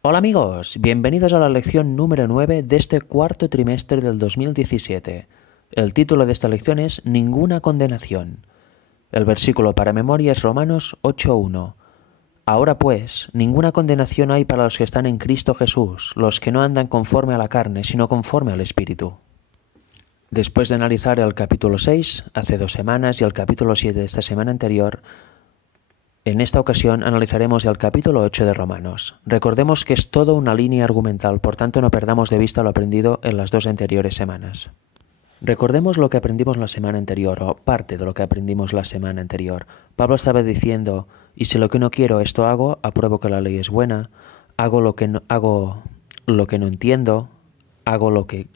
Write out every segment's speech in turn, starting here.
Hola amigos, bienvenidos a la lección número 9 de este cuarto trimestre del 2017. El título de esta lección es Ninguna condenación. El versículo para memoria es Romanos 8:1. Ahora pues, ninguna condenación hay para los que están en Cristo Jesús, los que no andan conforme a la carne, sino conforme al Espíritu. Después de analizar el capítulo 6, hace 2 semanas, y el capítulo 7 de esta semana anterior, en esta ocasión analizaremos el capítulo 8 de Romanos. Recordemos que es toda una línea argumental, por tanto no perdamos de vista lo aprendido en las dos anteriores semanas. Recordemos lo que aprendimos la semana anterior, o parte de lo que aprendimos la semana anterior. Pablo estaba diciendo, y si lo que no quiero esto hago, apruebo que la ley es buena, hago lo que no entiendo,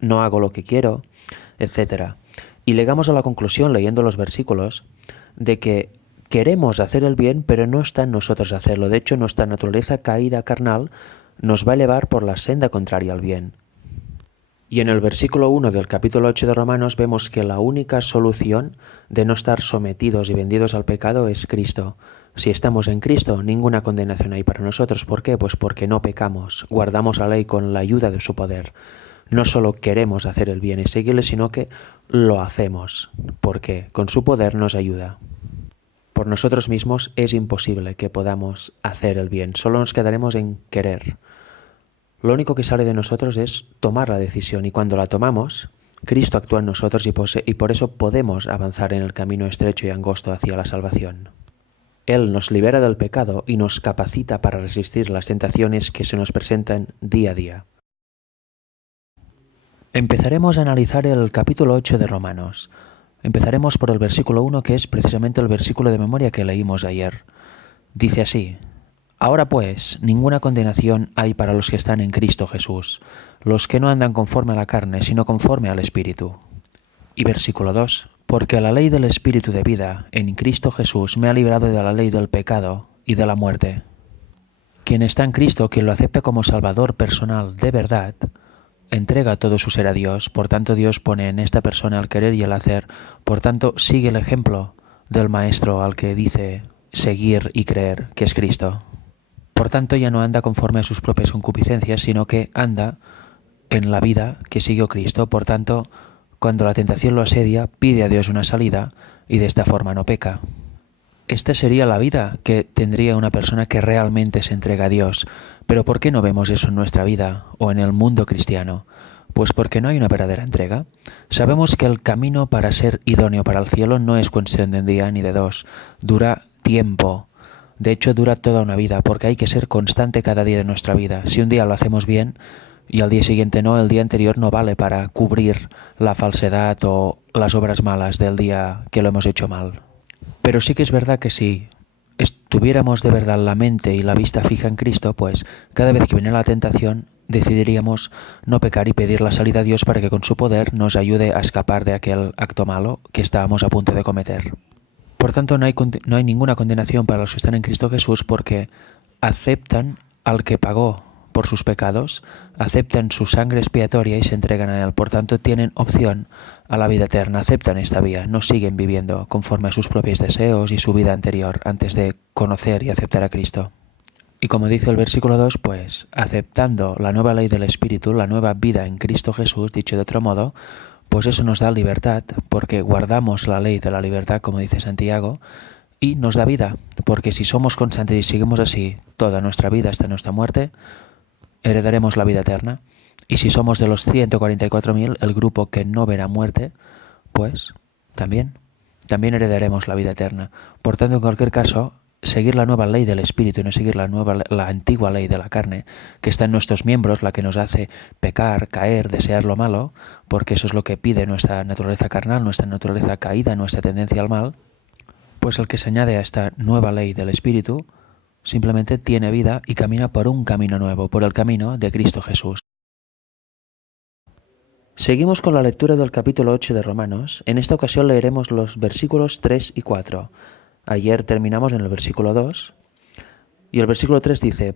no hago lo que quiero, etc. Y llegamos a la conclusión, leyendo los versículos, de que queremos hacer el bien, pero no está en nosotros hacerlo. De hecho, nuestra naturaleza caída carnal nos va a llevar por la senda contraria al bien. Y en el versículo 1 del capítulo 8 de Romanos vemos que la única solución de no estar sometidos y vendidos al pecado es Cristo. Si estamos en Cristo, ninguna condenación hay para nosotros. ¿Por qué? Pues porque no pecamos, guardamos la ley con la ayuda de su poder. No solo queremos hacer el bien y seguirle, sino que lo hacemos, porque con su poder nos ayuda. Por nosotros mismos es imposible que podamos hacer el bien, solo nos quedaremos en querer. Lo único que sale de nosotros es tomar la decisión, y cuando la tomamos, Cristo actúa en nosotros y por eso podemos avanzar en el camino estrecho y angosto hacia la salvación. Él nos libera del pecado y nos capacita para resistir las tentaciones que se nos presentan día a día. Empezaremos a analizar el capítulo 8 de Romanos. Empezaremos por el versículo 1, que es precisamente el versículo de memoria que leímos ayer. Dice así: Ahora pues, ninguna condenación hay para los que están en Cristo Jesús, los que no andan conforme a la carne, sino conforme al Espíritu. Y versículo 2: Porque la ley del Espíritu de vida en Cristo Jesús me ha librado de la ley del pecado y de la muerte. Quien está en Cristo, quien lo acepta como Salvador personal de verdad, entrega todo su ser a Dios. Por tanto, Dios pone en esta persona el querer y el hacer. Por tanto, sigue el ejemplo del Maestro al que dice seguir y creer, que es Cristo. Por tanto, ya no anda conforme a sus propias concupiscencias, sino que anda en la vida que siguió Cristo. Por tanto, cuando la tentación lo asedia, pide a Dios una salida y de esta forma no peca. Esta sería la vida que tendría una persona que realmente se entrega a Dios. Pero ¿por qué no vemos eso en nuestra vida o en el mundo cristiano? Pues porque no hay una verdadera entrega. Sabemos que el camino para ser idóneo para el cielo no es cuestión de un día ni de dos, dura tiempo. De hecho, dura toda una vida, porque hay que ser constante cada día de nuestra vida. Si un día lo hacemos bien y al día siguiente no, el día anterior no vale para cubrir la falsedad o las obras malas del día que lo hemos hecho mal. Pero sí que es verdad que si estuviéramos de verdad la mente y la vista fija en Cristo, pues cada vez que viene la tentación decidiríamos no pecar y pedir la salida a Dios para que con su poder nos ayude a escapar de aquel acto malo que estábamos a punto de cometer. Por tanto, no hay ninguna condenación para los que están en Cristo Jesús, porque aceptan al que pagó por sus pecados, aceptan su sangre expiatoria y se entregan a Él. Por tanto, tienen opción a la vida eterna, aceptan esta vía, no siguen viviendo conforme a sus propios deseos y su vida anterior antes de conocer y aceptar a Cristo. Y como dice el versículo 2, pues aceptando la nueva ley del Espíritu, la nueva vida en Cristo Jesús, dicho de otro modo, pues eso nos da libertad, porque guardamos la ley de la libertad, como dice Santiago, y nos da vida, porque si somos constantes y seguimos así toda nuestra vida hasta nuestra muerte, heredaremos la vida eterna. Y si somos de los 144.000, el grupo que no verá muerte, pues también heredaremos la vida eterna. Por tanto, en cualquier caso, seguir la nueva ley del Espíritu y no seguir la antigua ley de la carne, que está en nuestros miembros, la que nos hace pecar, caer, desear lo malo, porque eso es lo que pide nuestra naturaleza carnal, nuestra naturaleza caída, nuestra tendencia al mal, pues el que se añade a esta nueva ley del Espíritu simplemente tiene vida y camina por un camino nuevo, por el camino de Cristo Jesús. Seguimos con la lectura del capítulo 8 de Romanos. En esta ocasión leeremos los versículos 3 y 4. Ayer terminamos en el versículo 2 y el versículo 3 dice: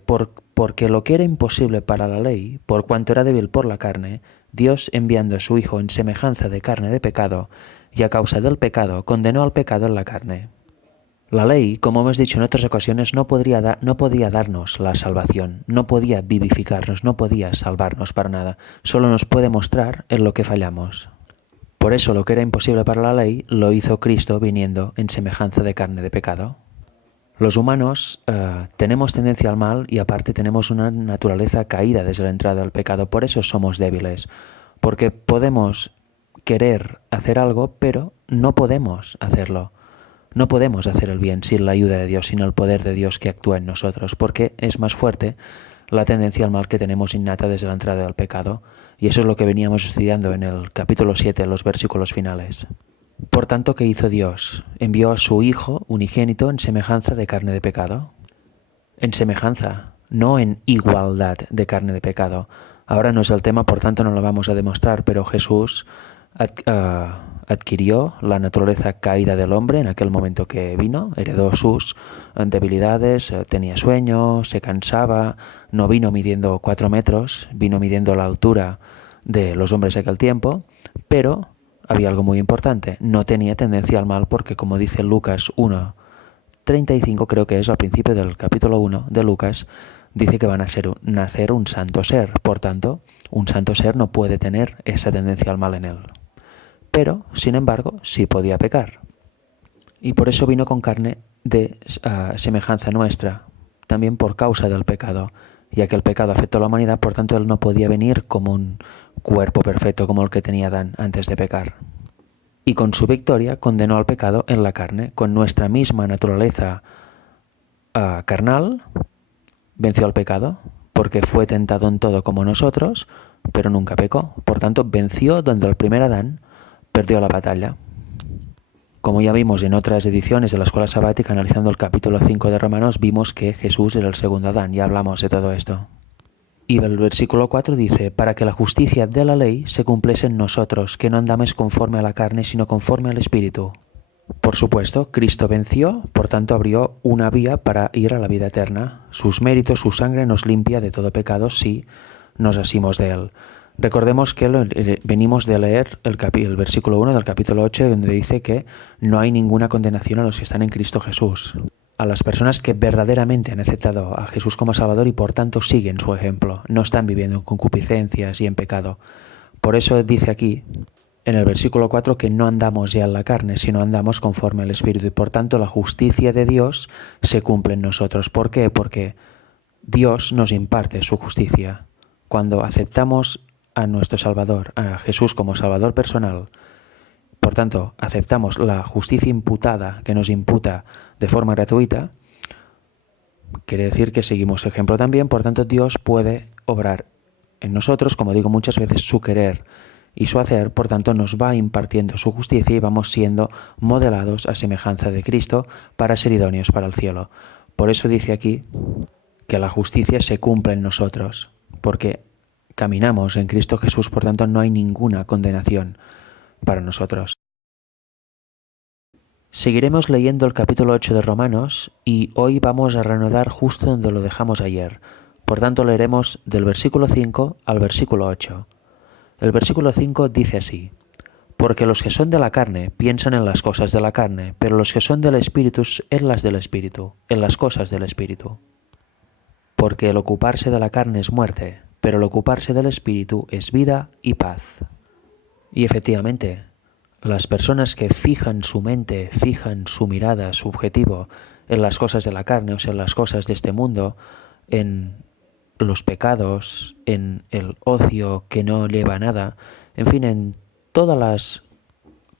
porque lo que era imposible para la ley, por cuanto era débil por la carne, Dios, enviando a su Hijo en semejanza de carne de pecado, y a causa del pecado condenó al pecado en la carne. La ley, como hemos dicho en otras ocasiones, no podía darnos la salvación, no podía vivificarnos, no podía salvarnos para nada, solo nos puede mostrar en lo que fallamos. Por eso lo que era imposible para la ley lo hizo Cristo viniendo en semejanza de carne de pecado. Los humanos tenemos tendencia al mal y aparte tenemos una naturaleza caída desde la entrada del pecado, por eso somos débiles, porque podemos querer hacer algo, pero no podemos hacerlo. No podemos hacer el bien sin la ayuda de Dios, sin el poder de Dios que actúa en nosotros, porque es más fuerte la tendencia al mal que tenemos innata desde la entrada del pecado, y eso es lo que veníamos estudiando en el capítulo 7, en los versículos finales. Por tanto, ¿qué hizo Dios? Envió a su Hijo unigénito en semejanza de carne de pecado. En semejanza, no en igualdad de carne de pecado. Ahora no es el tema, por tanto no lo vamos a demostrar, pero Jesús adquirió la naturaleza caída del hombre en aquel momento que vino, heredó sus debilidades, tenía sueño, se cansaba, no vino midiendo 4 metros, vino midiendo la altura de los hombres de aquel tiempo, pero había algo muy importante, no tenía tendencia al mal porque, como dice Lucas 1:35, creo que es al principio del capítulo 1 de Lucas, dice que van a nacer un santo ser. Por tanto, un santo ser no puede tener esa tendencia al mal en él. Pero, sin embargo, sí podía pecar. Y por eso vino con carne de semejanza nuestra, también por causa del pecado, ya que el pecado afectó a la humanidad, por tanto él no podía venir como un cuerpo perfecto como el que tenía Adán antes de pecar. Y con su victoria condenó al pecado en la carne, con nuestra misma naturaleza carnal, venció al pecado, porque fue tentado en todo como nosotros, pero nunca pecó. Por tanto, venció donde el primer Adán perdió la batalla. Como ya vimos en otras ediciones de la Escuela Sabática, analizando el capítulo 5 de Romanos, vimos que Jesús era el segundo Adán, ya hablamos de todo esto. Y el versículo 4 dice, para que la justicia de la ley se cumpliese en nosotros, que no andamos conforme a la carne, sino conforme al Espíritu. Por supuesto, Cristo venció, por tanto abrió una vía para ir a la vida eterna. Sus méritos, su sangre nos limpia de todo pecado si nos asimos de él. Recordemos que venimos de leer el versículo 1 del capítulo 8, donde dice que no hay ninguna condenación a los que están en Cristo Jesús, a las personas que verdaderamente han aceptado a Jesús como Salvador y por tanto siguen su ejemplo, no están viviendo en concupiscencias y en pecado. Por eso dice aquí, en el versículo 4, que no andamos ya en la carne, sino andamos conforme al Espíritu y por tanto la justicia de Dios se cumple en nosotros. ¿Por qué? Porque Dios nos imparte su justicia. Cuando aceptamos a nuestro Salvador, a Jesús como Salvador personal, por tanto, aceptamos la justicia imputada que nos imputa de forma gratuita, quiere decir que seguimos su ejemplo también, por tanto Dios puede obrar en nosotros, como digo muchas veces, su querer y su hacer, por tanto nos va impartiendo su justicia y vamos siendo modelados a semejanza de Cristo para ser idóneos para el cielo. Por eso dice aquí que la justicia se cumple en nosotros, porque caminamos en Cristo Jesús, por tanto no hay ninguna condenación para nosotros. Seguiremos leyendo el capítulo 8 de Romanos y hoy vamos a reanudar justo donde lo dejamos ayer. Por tanto leeremos del versículo 5 al versículo 8. El versículo 5 dice así: porque los que son de la carne piensan en las cosas de la carne, pero los que son del Espíritu en las del Espíritu, en las cosas del Espíritu. Porque el ocuparse de la carne es muerte, pero el ocuparse del Espíritu es vida y paz. Y efectivamente, las personas que fijan su mente, fijan su mirada, su objetivo en las cosas de la carne, o sea, en las cosas de este mundo, en los pecados, en el ocio que no lleva a nada, en fin, en todas las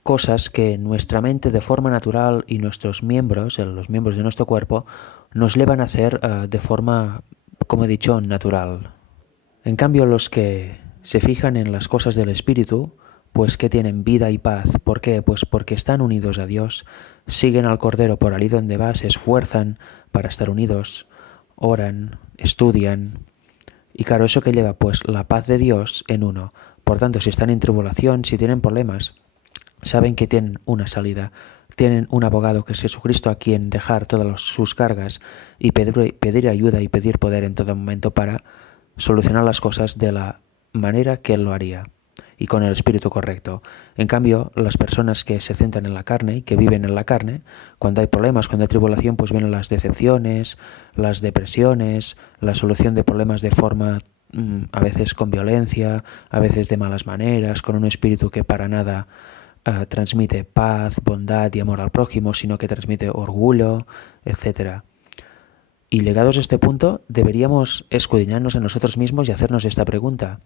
cosas que nuestra mente de forma natural y nuestros miembros, los miembros de nuestro cuerpo, nos llevan a hacer de forma, como he dicho, natural. En cambio, los que se fijan en las cosas del Espíritu, pues que tienen vida y paz. ¿Por qué? Pues porque están unidos a Dios, siguen al Cordero por allí donde va, se esfuerzan para estar unidos, oran, estudian. Y claro, ¿eso que lleva? Pues la paz de Dios en uno. Por tanto, si están en tribulación, si tienen problemas, saben que tienen una salida. Tienen un abogado que es Jesucristo a quien dejar todas sus cargas y pedir ayuda y pedir poder en todo momento para solucionar las cosas de la manera que Él lo haría. y con el espíritu correcto. En cambio, las personas que se centran en la carne y que viven en la carne, cuando hay problemas, cuando hay tribulación, pues vienen las decepciones, las depresiones, la solución de problemas de forma a veces con violencia, a veces de malas maneras, con un espíritu que para nada transmite paz, bondad y amor al prójimo, sino que transmite orgullo, etcétera. Y llegados a este punto, deberíamos escudriñarnos en nosotros mismos y hacernos esta pregunta.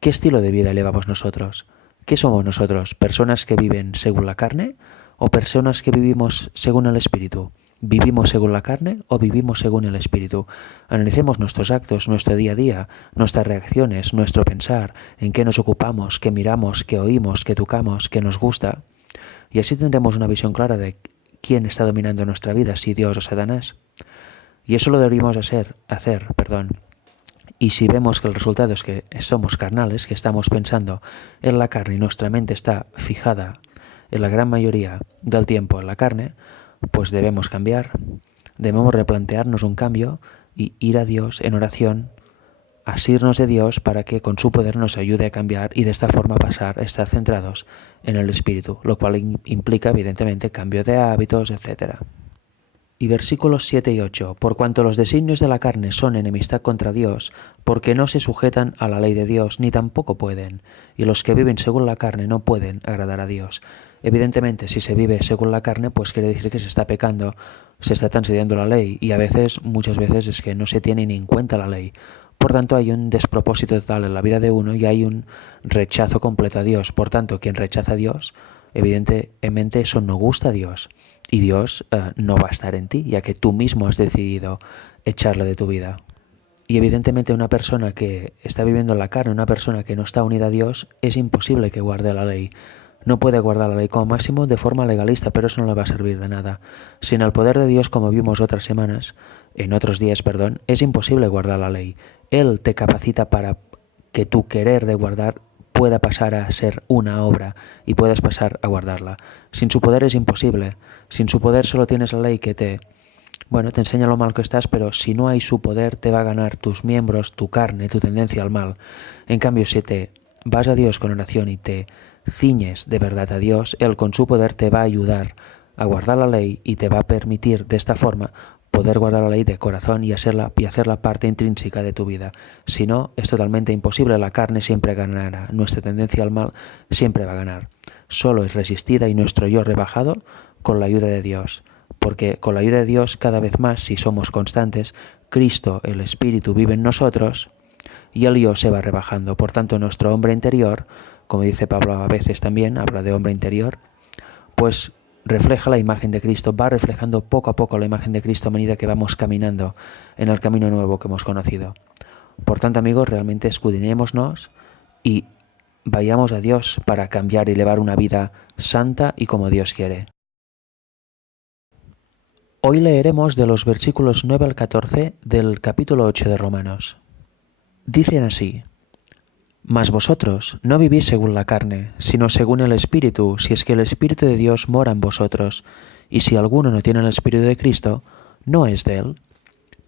¿Qué estilo de vida llevamos nosotros? ¿Qué somos nosotros? ¿Personas que viven según la carne o personas que vivimos según el Espíritu? ¿Vivimos según la carne o vivimos según el Espíritu? Analicemos nuestros actos, nuestro día a día, nuestras reacciones, nuestro pensar, en qué nos ocupamos, qué miramos, qué oímos, qué tocamos, qué nos gusta. Y así tendremos una visión clara de quién está dominando nuestra vida, si Dios o Satanás. Y eso lo deberíamos hacer. Y si vemos que el resultado es que somos carnales, que estamos pensando en la carne y nuestra mente está fijada en la gran mayoría del tiempo en la carne, pues debemos cambiar, debemos replantearnos un cambio y ir a Dios en oración, asirnos de Dios para que con su poder nos ayude a cambiar y de esta forma pasar a estar centrados en el Espíritu, lo cual implica evidentemente cambio de hábitos, etc. Y versículos 7 y 8. Por cuanto los designios de la carne son enemistad contra Dios, porque no se sujetan a la ley de Dios, ni tampoco pueden, y los que viven según la carne no pueden agradar a Dios. Evidentemente, si se vive según la carne, pues quiere decir que se está pecando, se está transgrediendo la ley, y a veces, muchas veces, es que no se tiene ni en cuenta la ley. Por tanto, hay un despropósito total en la vida de uno y hay un rechazo completo a Dios. Por tanto, quien rechaza a Dios, evidentemente eso no gusta a Dios. Y Dios no va a estar en ti, ya que tú mismo has decidido echarle de tu vida. Y evidentemente una persona que está viviendo en la carne, una persona que no está unida a Dios, es imposible que guarde la ley. No puede guardar la ley como máximo de forma legalista, pero eso no le va a servir de nada. Sin el poder de Dios, como vimos en otros días, es imposible guardar la ley. Él te capacita para que tu querer de guardar pueda pasar a ser una obra y puedas pasar a guardarla. Sin su poder es imposible. Sin su poder solo tienes la ley que te enseña lo mal que estás, pero si no hay su poder te va a ganar tus miembros, tu carne, tu tendencia al mal. En cambio, si te vas a Dios con oración y te ciñes de verdad a Dios, Él con su poder te va a ayudar a guardar la ley y te va a permitir de esta forma poder guardar la ley de corazón y hacerla parte intrínseca de tu vida. Si no, es totalmente imposible, la carne siempre ganará, nuestra tendencia al mal siempre va a ganar. Solo es resistida y nuestro yo rebajado con la ayuda de Dios. Porque con la ayuda de Dios, cada vez más, si somos constantes, Cristo, el Espíritu, vive en nosotros y el yo se va rebajando. Por tanto, nuestro hombre interior, como dice Pablo a veces también, habla de hombre interior, pues refleja la imagen de Cristo, va reflejando poco a poco la imagen de Cristo a medida que vamos caminando en el camino nuevo que hemos conocido. Por tanto, amigos, realmente escudriñémonos y vayamos a Dios para cambiar y llevar una vida santa y como Dios quiere. Hoy leeremos de los versículos 9 al 14 del capítulo 8 de Romanos. Dicen así: Mas vosotros no vivís según la carne, sino según el Espíritu, si es que el Espíritu de Dios mora en vosotros, y si alguno no tiene el Espíritu de Cristo, no es de él.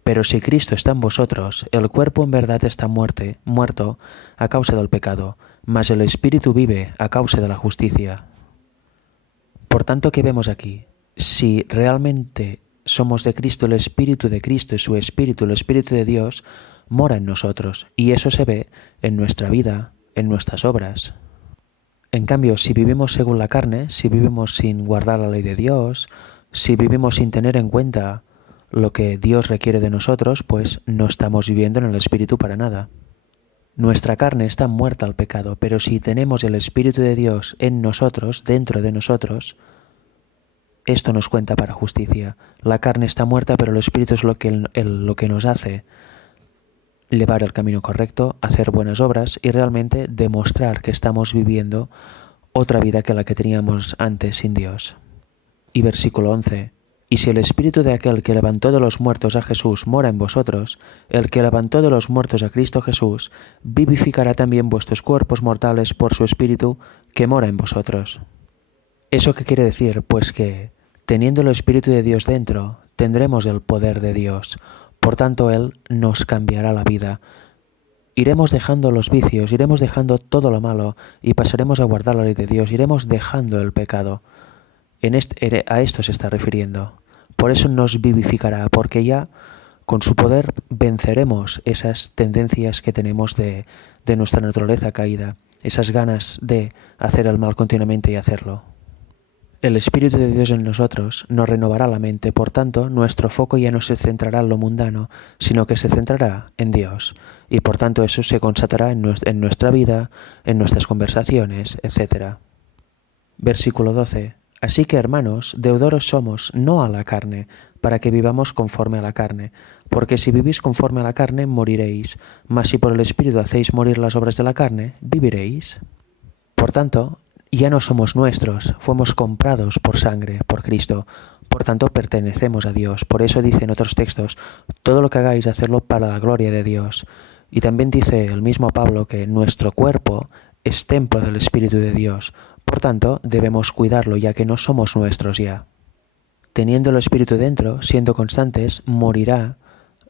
Pero si Cristo está en vosotros, el cuerpo en verdad está muerto a causa del pecado, mas el Espíritu vive a causa de la justicia. Por tanto, ¿qué vemos aquí? Si realmente somos de Cristo, el Espíritu de Cristo y su Espíritu, el Espíritu de Dios, mora en nosotros, y eso se ve en nuestra vida, en nuestras obras. En cambio, si vivimos según la carne, si vivimos sin guardar la ley de Dios, si vivimos sin tener en cuenta lo que Dios requiere de nosotros, pues no estamos viviendo en el Espíritu para nada. Nuestra carne está muerta al pecado, pero si tenemos el Espíritu de Dios en nosotros, dentro de nosotros, esto nos cuenta para justicia. La carne está muerta, pero el Espíritu es lo que nos hace llevar el camino correcto, hacer buenas obras y realmente demostrar que estamos viviendo otra vida que la que teníamos antes sin Dios. Y versículo 11. Y si el Espíritu de aquel que levantó de los muertos a Jesús mora en vosotros, el que levantó de los muertos a Cristo Jesús, vivificará también vuestros cuerpos mortales por su Espíritu que mora en vosotros. ¿Eso qué quiere decir? Pues que, teniendo el Espíritu de Dios dentro, tendremos el poder de Dios. Por tanto, Él nos cambiará la vida. iremos dejando los vicios, iremos dejando todo lo malo y pasaremos a guardar la ley de Dios, iremos dejando el pecado. A esto se está refiriendo. Por eso nos vivificará, porque ya con su poder venceremos esas tendencias que tenemos de nuestra naturaleza caída, esas ganas de hacer el mal continuamente y hacerlo. El Espíritu de Dios en nosotros nos renovará la mente, por tanto, nuestro foco ya no se centrará en lo mundano, sino que se centrará en Dios, y por tanto eso se constatará en nuestra vida, en nuestras conversaciones, etc. Versículo 12. Así que, hermanos, deudores somos, no a la carne, para que vivamos conforme a la carne, porque si vivís conforme a la carne, moriréis, mas si por el Espíritu hacéis morir las obras de la carne, viviréis. Por tanto, ya no somos nuestros, fuimos comprados por sangre, por Cristo. Por tanto, pertenecemos a Dios. Por eso dice en otros textos, todo lo que hagáis, hacedlo para la gloria de Dios. Y también dice el mismo Pablo que nuestro cuerpo es templo del Espíritu de Dios. Por tanto, debemos cuidarlo, ya que no somos nuestros ya. Teniendo el Espíritu dentro, siendo constantes, morirá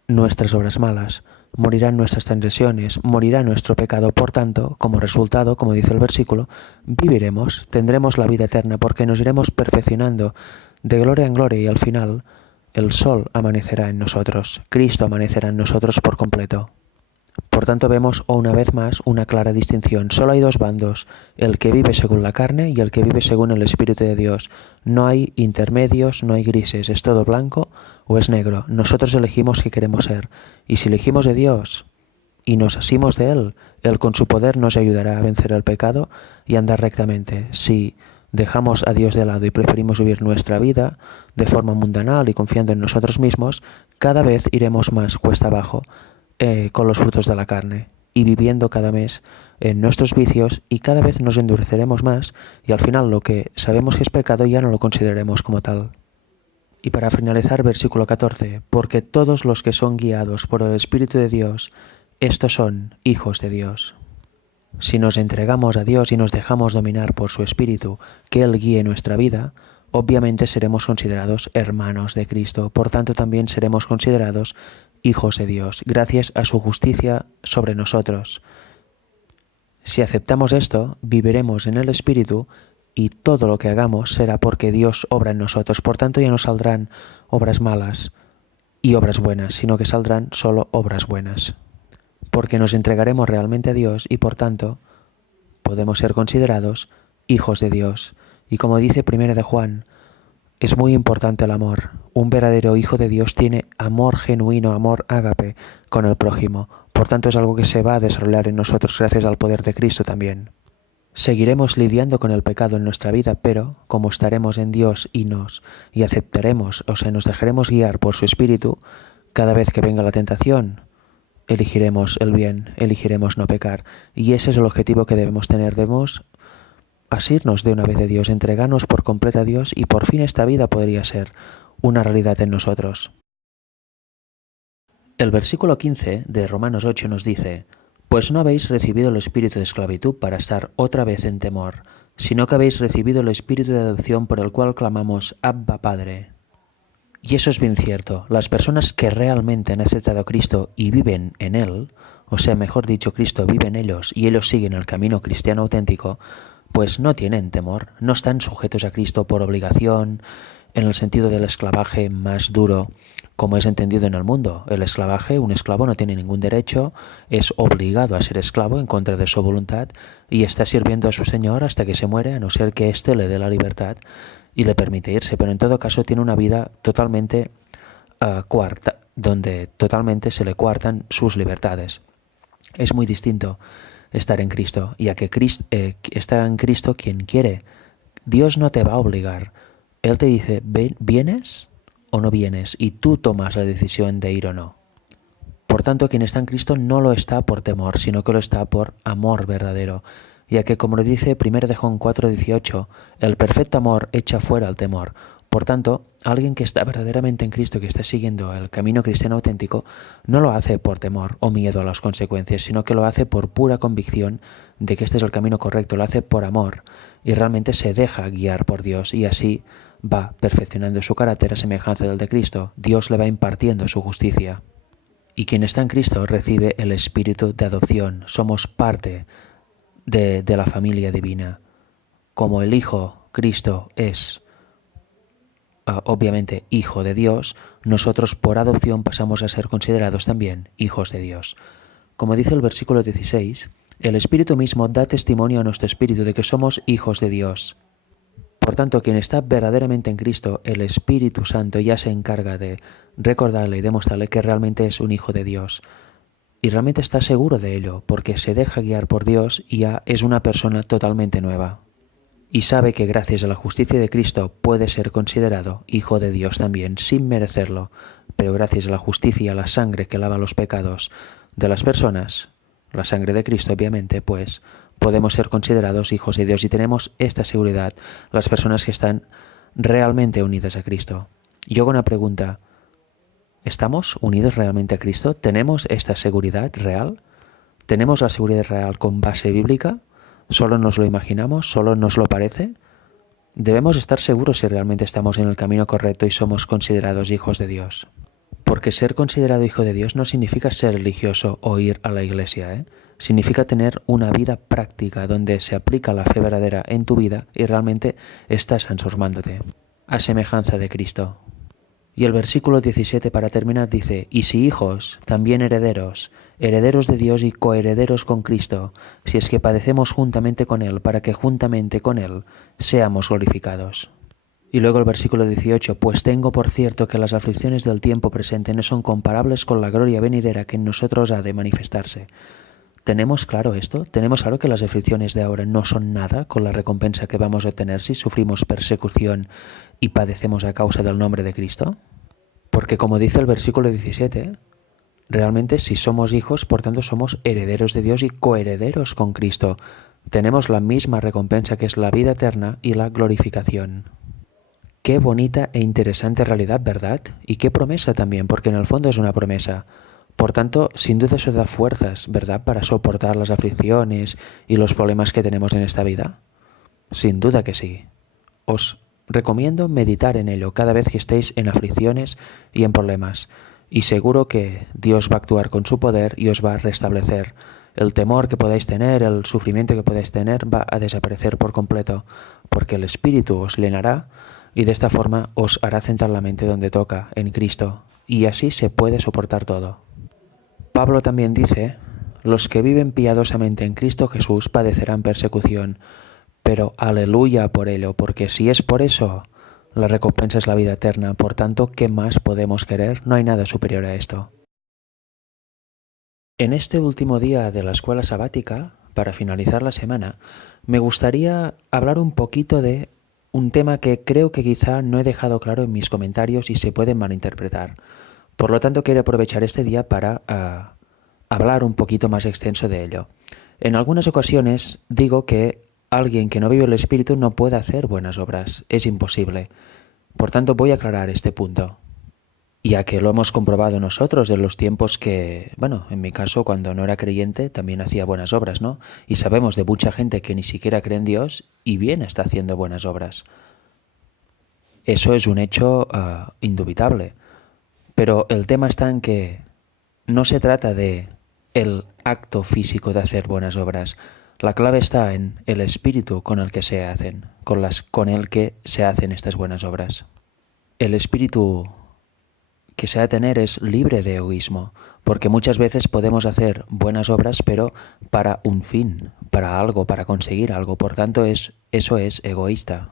nuestras obras malas, morirán nuestras transgresiones, morirá nuestro pecado. Por tanto, como resultado, como dice el versículo, viviremos, tendremos la vida eterna, porque nos iremos perfeccionando de gloria en gloria y al final el sol amanecerá en nosotros, Cristo amanecerá en nosotros por completo. Por tanto, vemos una vez más una clara distinción. Solo hay dos bandos, el que vive según la carne y el que vive según el Espíritu de Dios. No hay intermedios, no hay grises, es todo blanco o es negro. Nosotros elegimos qué queremos ser. Y si elegimos de Dios y nos asimos de Él con su poder nos ayudará a vencer el pecado y a andar rectamente. Si dejamos a Dios de lado y preferimos vivir nuestra vida de forma mundanal y confiando en nosotros mismos, cada vez iremos más cuesta abajo con los frutos de la carne y viviendo cada mes en nuestros vicios y cada vez nos endureceremos más y al final lo que sabemos que es pecado ya no lo consideraremos como tal. Y para finalizar, versículo 14, porque todos los que son guiados por el Espíritu de Dios, estos son hijos de Dios. Si nos entregamos a Dios y nos dejamos dominar por su Espíritu, que Él guíe nuestra vida, obviamente seremos considerados hermanos de Cristo, por tanto también seremos considerados hijos de Dios, gracias a su justicia sobre nosotros. Si aceptamos esto, viviremos en el Espíritu y todo lo que hagamos será porque Dios obra en nosotros. Por tanto, ya no saldrán obras malas y obras buenas, sino que saldrán solo obras buenas. Porque nos entregaremos realmente a Dios y por tanto podemos ser considerados hijos de Dios. Y como dice 1 de Juan, es muy importante el amor. Un verdadero hijo de Dios tiene amor genuino, amor ágape con el prójimo. Por tanto, es algo que se va a desarrollar en nosotros gracias al poder de Cristo también. Seguiremos lidiando con el pecado en nuestra vida, pero como estaremos en Dios y aceptaremos, o sea, nos dejaremos guiar por su Espíritu, cada vez que venga la tentación, elegiremos el bien, elegiremos no pecar. Y ese es el objetivo que debemos tener. Debemos asirnos de una vez de Dios, entregarnos por completo a Dios y por fin esta vida podría ser una realidad en nosotros. El versículo 15 de Romanos 8 nos dice, pues no habéis recibido el espíritu de esclavitud para estar otra vez en temor, sino que habéis recibido el espíritu de adopción por el cual clamamos Abba Padre. Y eso es bien cierto, las personas que realmente han aceptado a Cristo y viven en Él, o sea, mejor dicho, Cristo vive en ellos y ellos siguen el camino cristiano auténtico, pues no tienen temor, no están sujetos a Cristo por obligación, en el sentido del esclavaje más duro, como es entendido en el mundo. El esclavaje, un esclavo no tiene ningún derecho, es obligado a ser esclavo en contra de su voluntad y está sirviendo a su señor hasta que se muere, a no ser que éste le dé la libertad y le permite irse, pero en todo caso tiene una vida totalmente coarta, donde totalmente se le coartan sus libertades. Es muy distinto estar en Cristo, ya que está en Cristo quien quiere. Dios no te va a obligar. Él te dice, ¿vienes o no vienes? Y tú tomas la decisión de ir o no. Por tanto, quien está en Cristo no lo está por temor, sino que lo está por amor verdadero, ya que como lo dice 1 de Juan 4:18, el perfecto amor echa fuera el temor. Por tanto, alguien que está verdaderamente en Cristo, que está siguiendo el camino cristiano auténtico, no lo hace por temor o miedo a las consecuencias, sino que lo hace por pura convicción de que este es el camino correcto, lo hace por amor y realmente se deja guiar por Dios y así va perfeccionando su carácter a semejanza del de Cristo. Dios le va impartiendo su justicia. Y quien está en Cristo recibe el espíritu de adopción. Somos parte de la familia divina. Como el Hijo, Cristo, es obviamente hijo de Dios, nosotros por adopción pasamos a ser considerados también hijos de Dios. Como dice el versículo 16, el Espíritu mismo da testimonio a nuestro espíritu de que somos hijos de Dios. Por tanto, quien está verdaderamente en Cristo, el Espíritu Santo ya se encarga de recordarle y demostrarle que realmente es un hijo de Dios. Y realmente está seguro de ello, porque se deja guiar por Dios y ya es una persona totalmente nueva. Y sabe que gracias a la justicia de Cristo puede ser considerado hijo de Dios también, sin merecerlo, pero gracias a la justicia y a la sangre que lava los pecados de las personas, la sangre de Cristo obviamente, pues podemos ser considerados hijos de Dios y tenemos esta seguridad las personas que están realmente unidas a Cristo. Yo hago una pregunta, ¿estamos unidos realmente a Cristo? ¿Tenemos esta seguridad real? ¿Tenemos la seguridad real con base bíblica? ¿Solo nos lo imaginamos? ¿Solo nos lo parece? Debemos estar seguros si realmente estamos en el camino correcto y somos considerados hijos de Dios. Porque ser considerado hijo de Dios no significa ser religioso o ir a la iglesia, ¿eh? Significa tener una vida práctica donde se aplica la fe verdadera en tu vida y realmente estás transformándote a semejanza de Cristo. Y el versículo 17 para terminar dice, y si hijos, también herederos, herederos de Dios y coherederos con Cristo, si es que padecemos juntamente con Él, para que juntamente con Él seamos glorificados. Y luego el versículo 18, pues tengo por cierto que las aflicciones del tiempo presente no son comparables con la gloria venidera que en nosotros ha de manifestarse. ¿Tenemos claro esto? ¿Tenemos claro que las aflicciones de ahora no son nada con la recompensa que vamos a obtener si sufrimos persecución y padecemos a causa del nombre de Cristo? Porque como dice el versículo 17, realmente si somos hijos, por tanto somos herederos de Dios y coherederos con Cristo. Tenemos la misma recompensa que es la vida eterna y la glorificación. Qué bonita e interesante realidad, ¿verdad? Y qué promesa también, porque en el fondo es una promesa. Por tanto, sin duda eso da fuerzas, ¿verdad?, para soportar las aflicciones y los problemas que tenemos en esta vida. Sin duda que sí. Os recomiendo meditar en ello cada vez que estéis en aflicciones y en problemas. Y seguro que Dios va a actuar con su poder y os va a restablecer. El temor que podáis tener, el sufrimiento que podáis tener va a desaparecer por completo, porque el Espíritu os llenará y de esta forma os hará centrar la mente donde toca, en Cristo, y así se puede soportar todo. Pablo también dice, los que viven piadosamente en Cristo Jesús padecerán persecución, pero aleluya por ello, porque si es por eso, la recompensa es la vida eterna. Por tanto, ¿qué más podemos querer? No hay nada superior a esto. En este último día de la escuela sabática, para finalizar la semana, me gustaría hablar un poquito de un tema que creo que quizá no he dejado claro en mis comentarios y se puede malinterpretar. Por lo tanto, quiero aprovechar este día para hablar un poquito más extenso de ello. En algunas ocasiones digo que alguien que no vive el Espíritu no puede hacer buenas obras. Es imposible. Por tanto, voy a aclarar este punto. Ya que lo hemos comprobado nosotros en los tiempos que, bueno, en mi caso cuando no era creyente también hacía buenas obras, ¿no? Y sabemos de mucha gente que ni siquiera cree en Dios y bien está haciendo buenas obras. Eso es un hecho indubitable. Pero el tema está en que no se trata de el acto físico de hacer buenas obras. La clave está en el espíritu con el que se hacen, con el que se hacen estas buenas obras. El espíritu que se ha de tener es libre de egoísmo, porque muchas veces podemos hacer buenas obras, pero para un fin, para algo, para conseguir algo. Por tanto, eso es egoísta.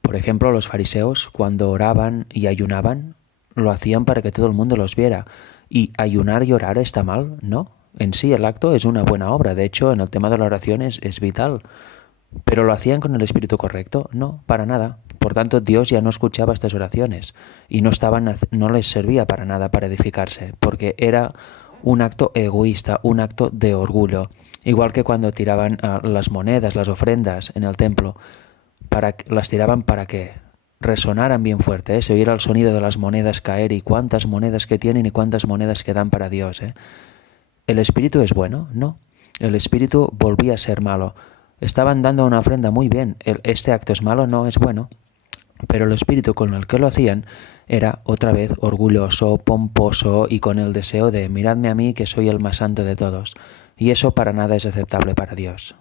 Por ejemplo, los fariseos, cuando oraban y ayunaban, lo hacían para que todo el mundo los viera. ¿Y ayunar y orar está mal? No. En sí, el acto es una buena obra. De hecho, en el tema de la oración es vital. ¿Pero lo hacían con el espíritu correcto? No, para nada. Por tanto, Dios ya no escuchaba estas oraciones y no les servía para nada para edificarse, porque era un acto egoísta, un acto de orgullo. Igual que cuando tiraban las monedas, las ofrendas en el templo, las tiraban para que resonaran bien fuerte, ¿eh? Se oía el sonido de las monedas caer y cuántas monedas que tienen y cuántas monedas que dan para Dios, ¿eh? ¿El espíritu es bueno? No. El espíritu volvía a ser malo. Estaban dando una ofrenda muy bien. ¿Este acto es malo? No, es bueno. Pero el espíritu con el que lo hacían era otra vez orgulloso, pomposo y con el deseo de miradme a mí que soy el más santo de todos. Y eso para nada es aceptable para Dios.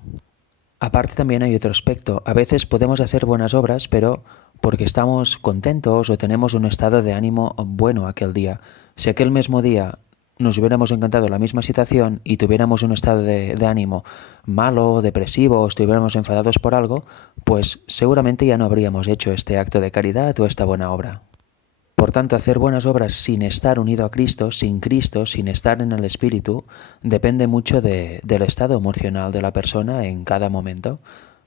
Aparte también hay otro aspecto. A veces podemos hacer buenas obras, pero porque estamos contentos o tenemos un estado de ánimo bueno aquel día. Si aquel mismo día nos hubiéramos encantado la misma situación y tuviéramos un estado de ánimo malo, depresivo, o estuviéramos enfadados por algo, pues seguramente ya no habríamos hecho este acto de caridad o esta buena obra. Por tanto, hacer buenas obras sin estar unido a Cristo, sin estar en el Espíritu, depende mucho del estado emocional de la persona en cada momento.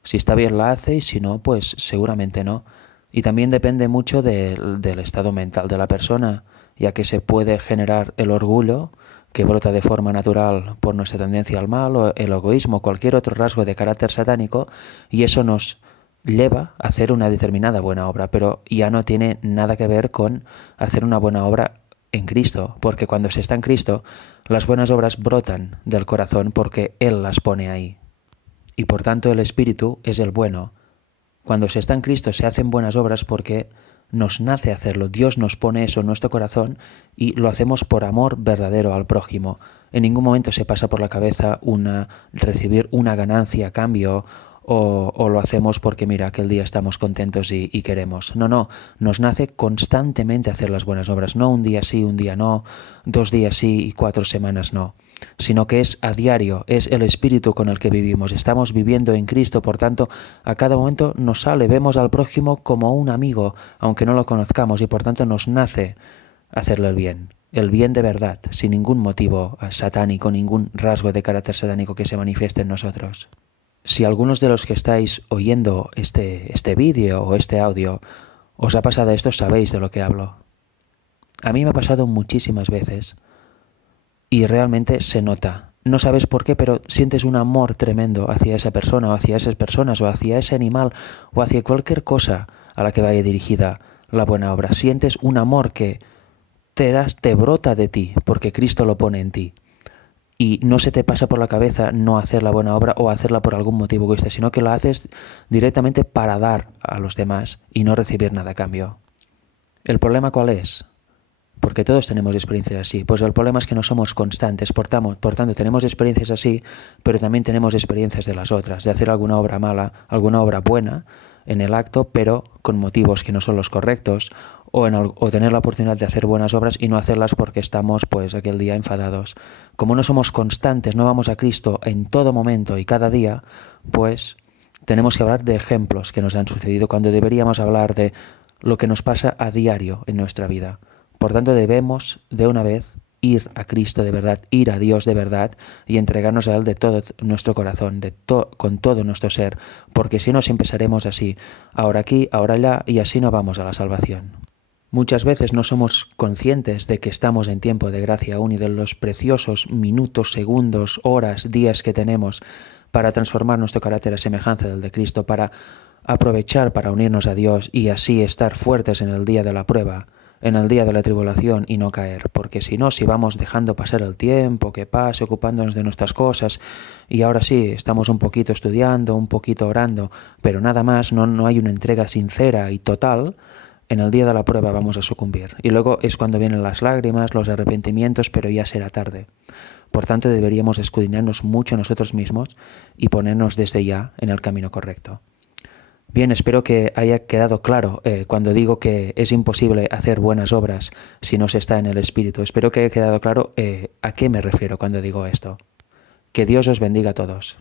Si está bien la hace y si no, pues seguramente no. Y también depende mucho del estado mental de la persona, ya que se puede generar el orgullo, que brota de forma natural por nuestra tendencia al mal, o el egoísmo, cualquier otro rasgo de carácter satánico, y eso nos lleva a hacer una determinada buena obra, pero ya no tiene nada que ver con hacer una buena obra en Cristo, porque cuando se está en Cristo, las buenas obras brotan del corazón porque Él las pone ahí. Y por tanto el Espíritu es el bueno. Cuando se está en Cristo se hacen buenas obras porque nos nace hacerlo. Dios nos pone eso en nuestro corazón y lo hacemos por amor verdadero al prójimo. En ningún momento se pasa por la cabeza recibir una ganancia a cambio o lo hacemos porque mira, aquel día estamos contentos y queremos. No, no, nos nace constantemente hacer las buenas obras. No un día sí, un día no, 2 días sí y 4 semanas no, sino que es a diario, es el espíritu con el que vivimos. Estamos viviendo en Cristo, por tanto, a cada momento nos sale, vemos al prójimo como un amigo, aunque no lo conozcamos, y por tanto nos nace hacerle el bien de verdad, sin ningún motivo satánico, ningún rasgo de carácter satánico que se manifieste en nosotros. Si algunos de los que estáis oyendo este vídeo o este audio os ha pasado esto, sabéis de lo que hablo. A mí me ha pasado muchísimas veces y realmente se nota. No sabes por qué, pero sientes un amor tremendo hacia esa persona o hacia esas personas o hacia ese animal o hacia cualquier cosa a la que vaya dirigida la buena obra. Sientes un amor que te brota de ti porque Cristo lo pone en ti. Y no se te pasa por la cabeza no hacer la buena obra o hacerla por algún motivo egoísta, sino que la haces directamente para dar a los demás y no recibir nada a cambio. ¿El problema cuál es? Porque todos tenemos experiencias así. Pues el problema es que no somos constantes, por tanto tenemos experiencias así, pero también tenemos experiencias de las otras, de hacer alguna obra mala, alguna obra buena en el acto, pero con motivos que no son los correctos, o tener la oportunidad de hacer buenas obras y no hacerlas porque estamos pues aquel día enfadados. Como no somos constantes, no vamos a Cristo en todo momento y cada día, pues tenemos que hablar de ejemplos que nos han sucedido cuando deberíamos hablar de lo que nos pasa a diario en nuestra vida. Por tanto, debemos de una vez ir a Cristo de verdad, ir a Dios de verdad y entregarnos a Él de todo nuestro corazón, con todo nuestro ser, porque si no, siempre seremos así, ahora aquí, ahora allá, y así no vamos a la salvación. Muchas veces no somos conscientes de que estamos en tiempo de gracia aún y de los preciosos minutos, segundos, horas, días que tenemos para transformar nuestro carácter a semejanza del de Cristo, para aprovechar para unirnos a Dios y así estar fuertes en el día de la prueba, en el día de la tribulación y no caer, porque si no, si vamos dejando pasar el tiempo, que pase, ocupándonos de nuestras cosas, y ahora sí, estamos un poquito estudiando, un poquito orando, pero nada más, no hay una entrega sincera y total, en el día de la prueba vamos a sucumbir. Y luego es cuando vienen las lágrimas, los arrepentimientos, pero ya será tarde. Por tanto, deberíamos escudriñarnos mucho nosotros mismos y ponernos desde ya en el camino correcto. Bien, espero que haya quedado claro cuando digo que es imposible hacer buenas obras si no se está en el Espíritu. Espero que haya quedado claro a qué me refiero cuando digo esto. Que Dios os bendiga a todos.